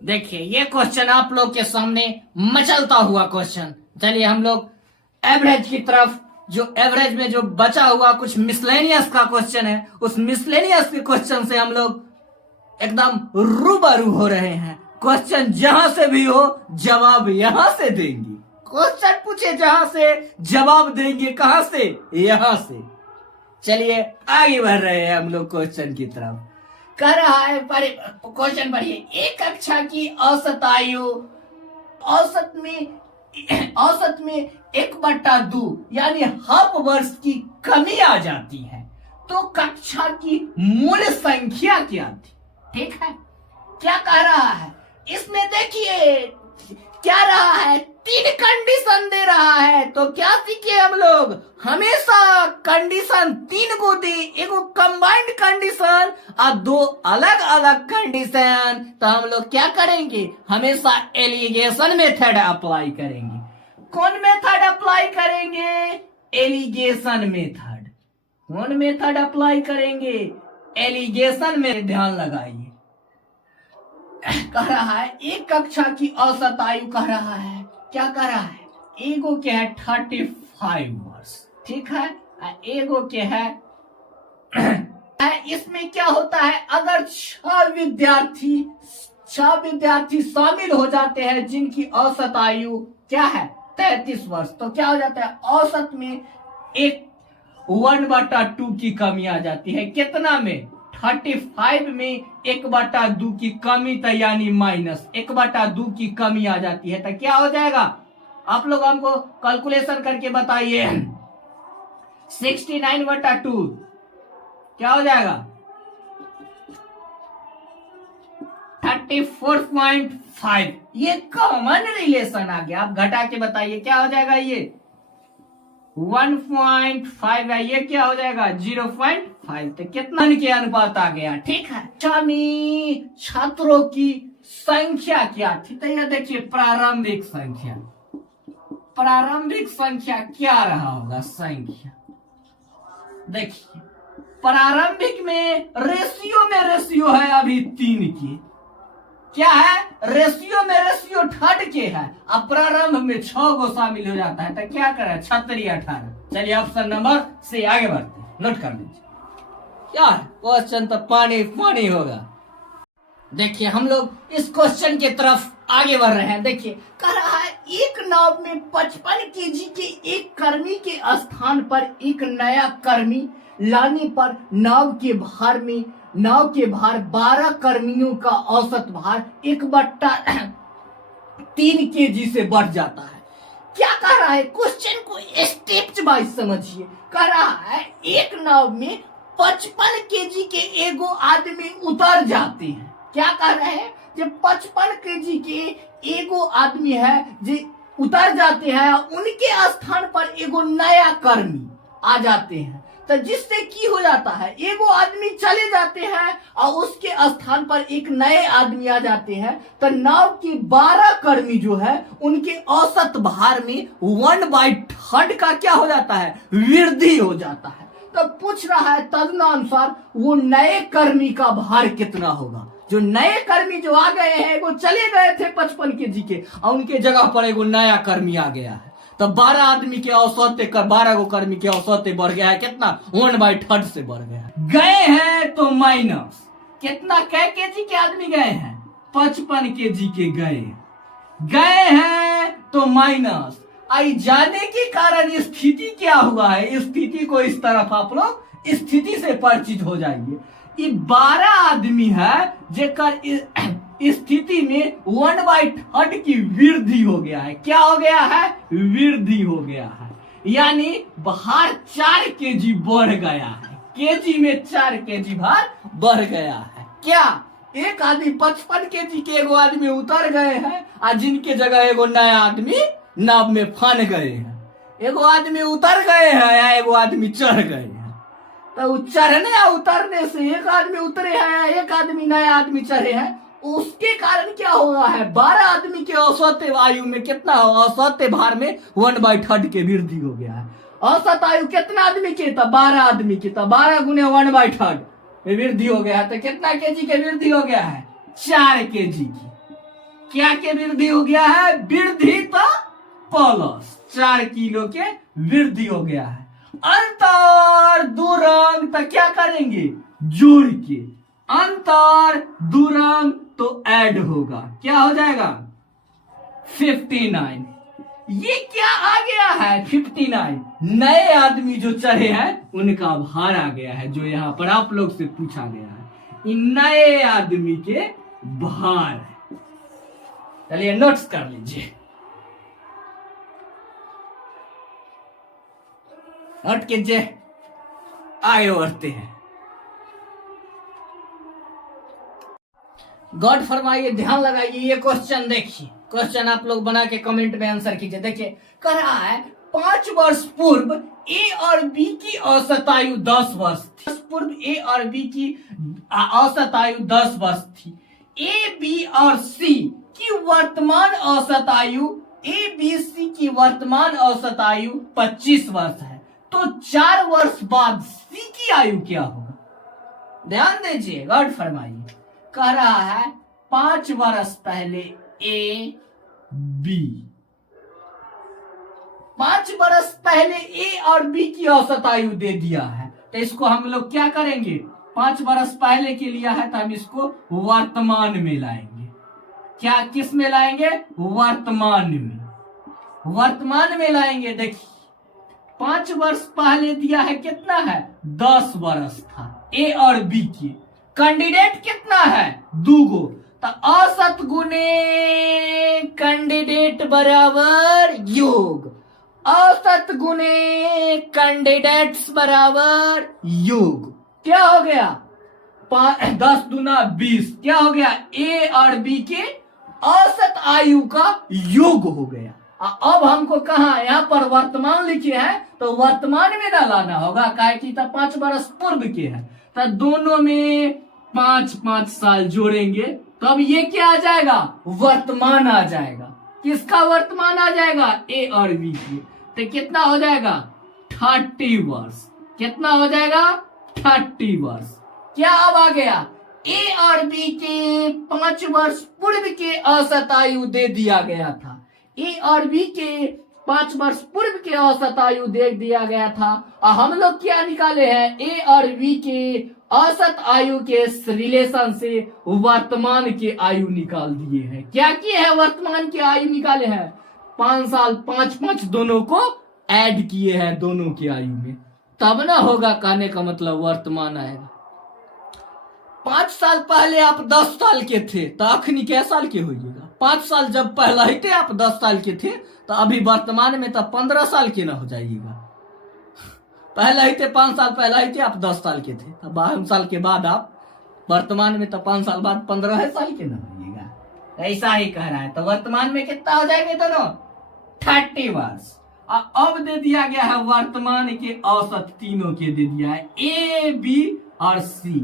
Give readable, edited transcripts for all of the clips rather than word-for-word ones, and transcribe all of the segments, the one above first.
देखिए ये क्वेश्चन आप लोग के सामने मचलता हुआ क्वेश्चन। चलिए हम लोग एवरेज की तरफ, जो एवरेज में जो बचा हुआ कुछ मिसलेनियस का क्वेश्चन है, उस मिसलेनियस के क्वेश्चन से हम लोग एकदम रूबरू हो रहे हैं। क्वेश्चन जहां से भी हो जवाब यहां से देंगे। क्वेश्चन पूछे जहां से, जवाब देंगे कहां से? यहां से। चलिए आगे बढ़ रहे हैं हम लोग क्वेश्चन की तरफ। कह रहा है क्वेश्चन पढ़िए। एक कक्षा की औसत आयु औसत में 1/2 यानी हाफ वर्ष की कमी आ जाती है, तो कक्षा की मूल संख्या क्या थी? ठीक है, क्या कह रहा है इसमें? देखिए क्या रहा है, 3 कंडीशन दे रहा है। तो क्या सीखे हम लोग? हमेशा कंडीशन 3 को दे, एगो कंबाइंड कंडीशन और 2 अलग अलग कंडीशन, तो हम लोग क्या करेंगे? हमेशा एलिगेशन मेथड अप्लाई करेंगे। कौन मेथड अप्लाई करेंगे? Alligation method. कौन मेथड अप्लाई करेंगे? एलिगेशन में। ध्यान लगाइए, कह रहा है एक कक्षा की औसत आयु कह रहा है, क्या कह रहा है? एगो के है 35 वर्ष, ठीक है, एगो के है इसमें क्या होता है, अगर 6 विद्यार्थी शामिल हो जाते हैं जिनकी औसत आयु क्या है 33 वर्ष, तो क्या हो जाता है? औसत में 1/2 की कमी आ जाती है। कितना में? 35 में 1/2 की कमी, तो यानी माइनस 1/2 की कमी आ जाती है। तो क्या हो जाएगा? आप लोग हमको कैलकुलेशन करके बताइए। 69/2 क्या हो जाएगा? 34.5। ये कॉमन रिलेशन आ गया। आप घटा के बताइए क्या हो जाएगा? ये 1.5 है, ये क्या हो जाएगा? 0.5। तो कितना के अनुपात आ गया? ठीक है। छात्रों की संख्या क्या थी? तो ये देखिए प्रारंभिक संख्या क्या रहा होगा? संख्या देखिए प्रारंभिक में रेशियो है अभी 3 की। क्या है? रेशियो में रेशियो 3 के है। अब प्रारंभ में 6 को शामिल हो जाता है, तो क्या करे? 36 18। चलिए ऑप्शन नंबर से आगे बढ़ते हैं, नोट कर लीजिए। यार क्वेश्चन तो पानी पानी होगा। देखिए हम लोग इस क्वेश्चन की तरफ आगे बढ़ रहे हैं। देखिए कह रहा है एक नाव में 55 केजी के एक कर्मी के स्थान पर एक नया कर्मी लाने पर नाव के भार 12 कर्मियों का औसत भार 1/3 केजी से बढ़ जाता है। क्या कह रहा है? क्वेश्चन को स्टेप वाइज समझिए। कह रहा है एक नाव में 55 केजी के एगो आदमी उतर जाते हैं। क्या कह रहे हैं? जब 55 केजी के एगो आदमी है जो उतर जाते हैं, उनके स्थान पर एगो नया कर्मी आ जाते हैं, तो जिससे की हो जाता है, एगो आदमी चले जाते हैं और उसके स्थान पर एक नए आदमी आ जाते हैं, तो नाव की 12 कर्मी जो है उनके औसत भार में 1/3 का क्या हो जाता है? वृद्धि हो जाता है। तो पूछ रहा है तदनुसार वो नए कर्मी का भार कितना होगा? जो नए कर्मी जो आ गए हैं, वो चले गए थे 55 केजी के और उनके जगह पर एगो नया कर्मी आ गया है, तो 12 आदमी के औसत 12 गो कर्मी के औसत बढ़ गया है। कितना? 1/3 से बढ़ गया है। गए हैं तो माइनस कितना? कै केजी के आदमी गए हैं? 55 केजी के गए हैं तो माइनस आई जाने के कारण स्थिति क्या हुआ है? स्थिति को इस तरफ आप लोग स्थिति से परिचित हो जाइए। ये 12 आदमी है जेकर स्थिति में 1/3 की वृद्धि हो गया है। क्या हो गया है? वृद्धि हो गया है, यानी भार 4 केजी बढ़ गया है। केजी में 4 केजी भार बढ़ गया है। क्या? एक आदमी 55 केजी के एगो आदमी उतर गए हैं और जिनके जगह एगो नया आदमी नाव में फन गए हैं। एगो आदमी उतर गए हैं या एगो आदमी चढ़ गए हैं, तो चढ़ने या उतरने से एक आदमी उतरे हैं या एक आदमी नया आदमी चढ़े हैं, उसके कारण क्या हुआ है? 12 आदमी के औसत आयु में कितना? औसत भार में 1/3 के वृद्धि हो गया है। औसत आयु कितना आदमी की? तो 12 आदमी की, तो 12 गुने 1/3 वृद्धि हो गया है। तो कितना केजी के वृद्धि हो गया है? 4 केजी की। क्या के वृद्धि हो गया है? वृद्धि तो प्लस 4 किलो के वृद्धि हो गया है। अंतर दूरांक तो क्या करेंगे? जोड़ के। अंतर दूरांक तो ऐड होगा, क्या हो जाएगा? 59। ये क्या आ गया है? 59। नए आदमी जो चढ़े हैं उनका भार आ गया है, जो यहां पर आप लोग से पूछा गया है। इन नए आदमी के भार है। चलिए नोट्स कर लीजिए। नोट कीजिए, आगे बढ़ते हैं। गॉड फरमाइए, ध्यान लगाइए, ये क्वेश्चन देखिए। क्वेश्चन आप लोग बना के कमेंट में आंसर कीजिए। देखिए कह रहा है 5 वर्ष पूर्व ए और बी की औसत आयु 10 वर्ष थी। पूर्व ए और बी की औसत आयु 10 वर्ष थी। ए बी और सी की वर्तमान औसत आयु, ए बी सी की वर्तमान औसत आयु 25 वर्ष है। तो 4 वर्ष बाद सी की आयु क्या होगा? ध्यान दीजिए, गॉड फरमाइए। कह रहा है 5 वर्ष पहले ए बी, 5 वर्ष पहले ए और बी की औसत आयु दे दिया है, तो इसको हम लोग क्या करेंगे? 5 वर्ष पहले के लिया है तो हम इसको वर्तमान में लाएंगे। क्या किस में लाएंगे? वर्तमान में। वर्तमान में लाएंगे। देखिए 5 वर्ष पहले दिया है, कितना है? 10 वर्ष था ए और बी की। कैंडिडेट कितना है? 2 तो औसत गुने कैंडिडेट बराबर योग। औसत गुने कैंडिडेट्स बराबर योग। क्या हो गया? 10 दूना 20। क्या हो गया? ए और बी के औसत आयु का योग हो गया। अब हमको कहा, यहाँ पर वर्तमान लिखे हैं तो वर्तमान में ना लाना होगा, काहे कि 5 वर्ष पूर्व के है, तो दोनों में 5-5 साल जोड़ेंगे तो अब ये क्या आ जाएगा? वर्तमान आ जाएगा। किसका वर्तमान आ जाएगा? ए और बी की। तो कितना हो जाएगा? 30 वर्ष। कितना हो जाएगा? 30 वर्ष। क्या अब आ गया? ए और बी के 5 वर्ष पूर्व के औसत आयु दे दिया गया था। ए और बी के 5 वर्ष पूर्व के औसत आयु दे दिया गया था, और हम लोग क्या निकाले हैं? ए और बी के औसत आयु के रिलेशन से वर्तमान के आयु निकाल दिए हैं। क्या किए हैं? वर्तमान के आयु निकाले हैं। 5 साल 5-5 दोनों को ऐड किए हैं दोनों की आयु में, तब ना होगा। कहने का मतलब वर्तमान आएगा। 5 साल पहले आप 10 साल के थे तो अखनी क्या साल के होइएगा? 5 साल जब पहला ही थे आप 10 साल के थे, तो अभी वर्तमान में तो 15 साल के ना हो जाइएगा। पहला ही थे 5 साल पहला ही थे आप 10 साल के थे, तो 12 साल के बाद आप वर्तमान में तो 5 साल बाद 15 साल के ना होइएगा। ऐसा ही कह रहा है। तो वर्तमान में कितना हो जाएंगे दोनों? 30 वर्ष। अब दे दिया गया है वर्तमान के औसत, तीनों के दे दिया है, ए बी और सी।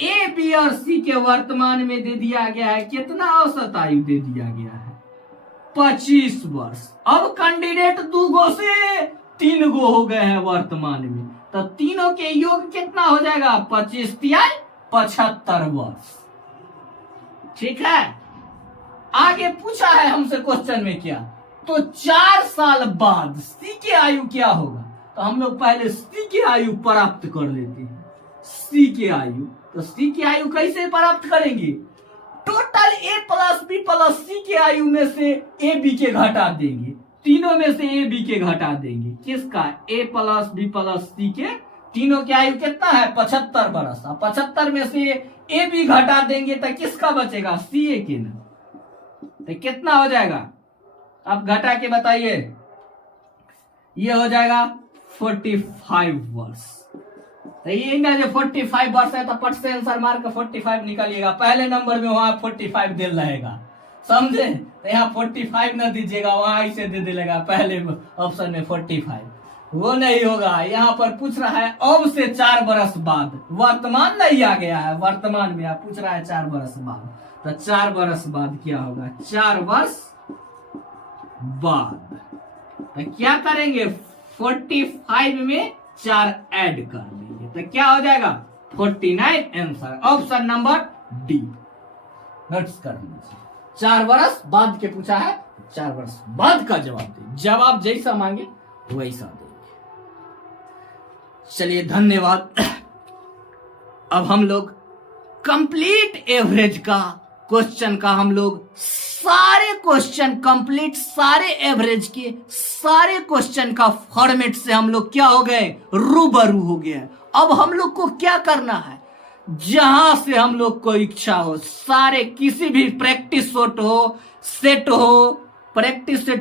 ए बी और सी के वर्तमान में दे दिया गया है कितना औसत आयु दे दिया गया है? 25 वर्ष। अब कैंडिडेट 2 से 3 हो गए हैं वर्तमान में, तो तीनों के योग कितना हो जाएगा? 25 तिहाई 75 वर्ष। ठीक है। आगे पूछा है हमसे क्वेश्चन में क्या? तो 4 साल बाद सी की आयु क्या होगा? तो हम लोग पहले सी की आयु प्राप्त कर लेते हैं। सी की आयु, तो सी की आयु कैसे प्राप्त करेंगे? Total A plus B plus सी की आयु में से ए बी के घटा देंगे। तीनों में से ए बी के घटा देंगे। किसका? ए प्लस बी प्लस सी के। तीनों की आयु कितना है? 75 वर्ष। 75 में से ए बी घटा देंगे तो किसका बचेगा? सी ए के ना। तो कितना हो जाएगा? आप घटा के बताइए। ये हो जाएगा 45 वर्ष। तो ये ना जो 45 वर्ष है, तो पट से आंसर मार के 45 निकालिएगा। पहले नंबर में वहां 45 दिल रहेगा, समझे? तो यहाँ 45 ना दीजिएगा, वहां ऐसे दे देगा पहले ऑप्शन में 45। वो नहीं होगा। यहाँ पर पूछ रहा है अब से 4 वर्ष बाद। वर्तमान नहीं आ गया है, वर्तमान में आप पूछ रहा है 4 वर्ष बाद। तो 4 वर्ष बाद क्या होगा? 4 वर्ष बाद तो क्या करेंगे? 45 में 4 ऐड कर देंगे, तो क्या हो जाएगा? 49 answer. Option number D. Notes कर लीजिए। 4 वर्ष बाद के पूछा है, 4 वर्ष बाद का जवाब दे। जवाब जैसा मांगे वैसा देंगे। चलिए धन्यवाद। अब हम लोग कंप्लीट एवरेज का क्वेश्चन का हम लोग सारे क्वेश्चन कंप्लीट, सारे एवरेज के सारे क्वेश्चन का फॉर्मेट से हम लोग क्या हो गए, रूबरू हो गए। अब हम लोग को क्या करना है, जहां से हम लोग को इच्छा हो, सारे किसी भी प्रैक्टिस सेट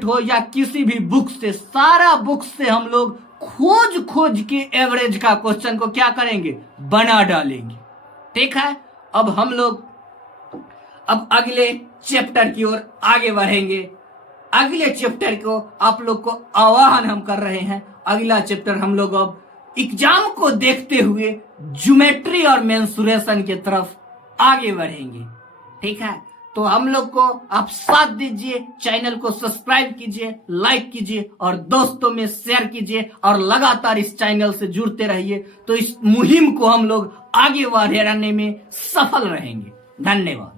हो या किसी भी बुक से, सारा बुक से हम लोग खोज के एवरेज का क्वेश्चन को क्या करेंगे, बना डालेंगे। ठीक है, अब हम लोग अगले चैप्टर की ओर आगे बढ़ेंगे। अगले चैप्टर को आप लोग को आह्वान हम कर रहे हैं। अगला चैप्टर हम लोग अब एग्जाम को देखते हुए ज्योमेट्री और मेंसुरेशन की तरफ आगे बढ़ेंगे। ठीक है, तो हम लोग को आप साथ दीजिए, चैनल को सब्सक्राइब कीजिए, लाइक कीजिए और दोस्तों में शेयर कीजिए और लगातार इस चैनल से जुड़ते रहिए, तो इस मुहिम को हम लोग आगे बढ़ाने में सफल रहेंगे। धन्यवाद।